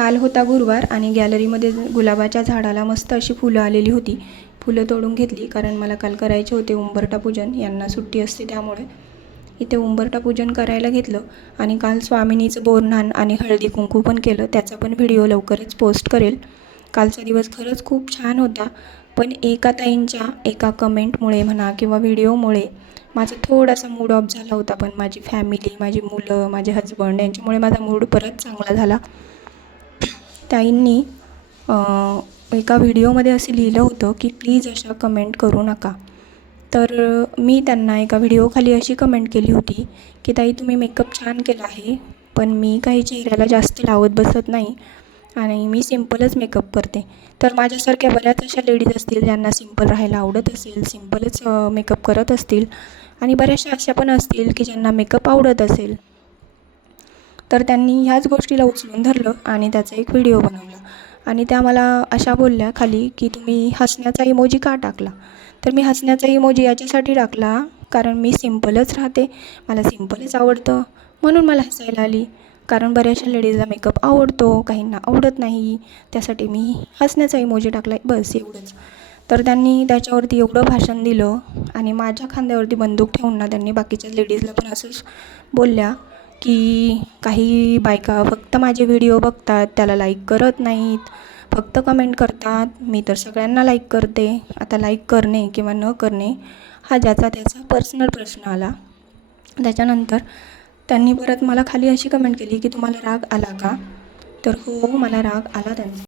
काल होता गुरुवार आणि गॅलरीमध्ये गुलाबाच्या झाडाला मस्त अशी फुलं आलेली होती. फुलं तोडून घेतली कारण मला काल करायचे होते उंबरठा पूजन. यांना सुट्टी असते त्यामुळे इथे उंबरठा पूजन करायला घेतलं. आणि काल स्वामिनीचं बोरन्हाण आणि हळदी कुंकू पण केलं. त्याचा पण व्हिडिओ लवकरच पोस्ट करेल. कालचा दिवस खरंच खूप छान होता, पण एका ताईंच्या एका कमेंटमुळे म्हणा किंवा व्हिडिओमुळे माझा थोडासा मूड ऑफ झाला होता. पण माझी फॅमिली, माझी मुलं, माझे हजबंड यांच्यामुळे माझा मूड परत चांगला झाला. ताईंनी एका व्हिडिओमध्ये असं लिहिलं होतं की प्लीज अशा कमेंट करू नका. तर मी त्यांना एका व्हिडिओखाली अशी कमेंट केली होती की ताई, तुम्ही मेकअप छान केला आहे, पण मी काही चेहऱ्याला जास्त लावत बसत नाही आणि मी सिम्पलच मेकअप करते. तर माझ्यासारख्या बऱ्याच अशा लेडीज असतील ज्यांना सिम्पल राहायला आवडत असेल, सिम्पलच मेकअप करत असतील, आणि बऱ्याचशा अशा पण असतील की ज्यांना मेकअप आवडत असेल. तर त्यांनी ह्याच गोष्टीला उचलून धरलं आणि त्याचा एक व्हिडिओ बनवला. आणि त्या मला अशा बोलल्या खाली की तुम्ही हसण्याचा इमोजी का टाकला. तर मी हसण्याचा इमोजी याच्यासाठी टाकला कारण मी सिम्पलच राहते, मला सिम्पलच आवडतं, म्हणून मला हसायला आली. कारण बऱ्याचशा लेडीजला मेकअप आवडतो, काहींना आवडत नाही, त्यासाठी मी हसण्याचा इमोजी टाकला आहे, बस एवढंच. तर त्यांनी त्याच्यावरती एवढं भाषण दिलं आणि माझ्या खांद्यावरती बंदूक ठेवून ना त्यांनी बाकीच्या लेडीजला पण असंच बोलल्या की काही बायका फक्त माझे व्हिडिओ बघतात, त्याला लाईक करत नाहीत, फक्त कमेंट करतात. मी तर सगळ्यांना लाईक करते. आता लाईक करणे किंवा न करणे हा ज्याचा त्याचा पर्सनल प्रश्न आला. त्याच्यानंतर त्यांनी परत मला खाली अशी कमेंट केली की तुम्हाला राग आला का. तर हो, मला राग आला त्यांचा.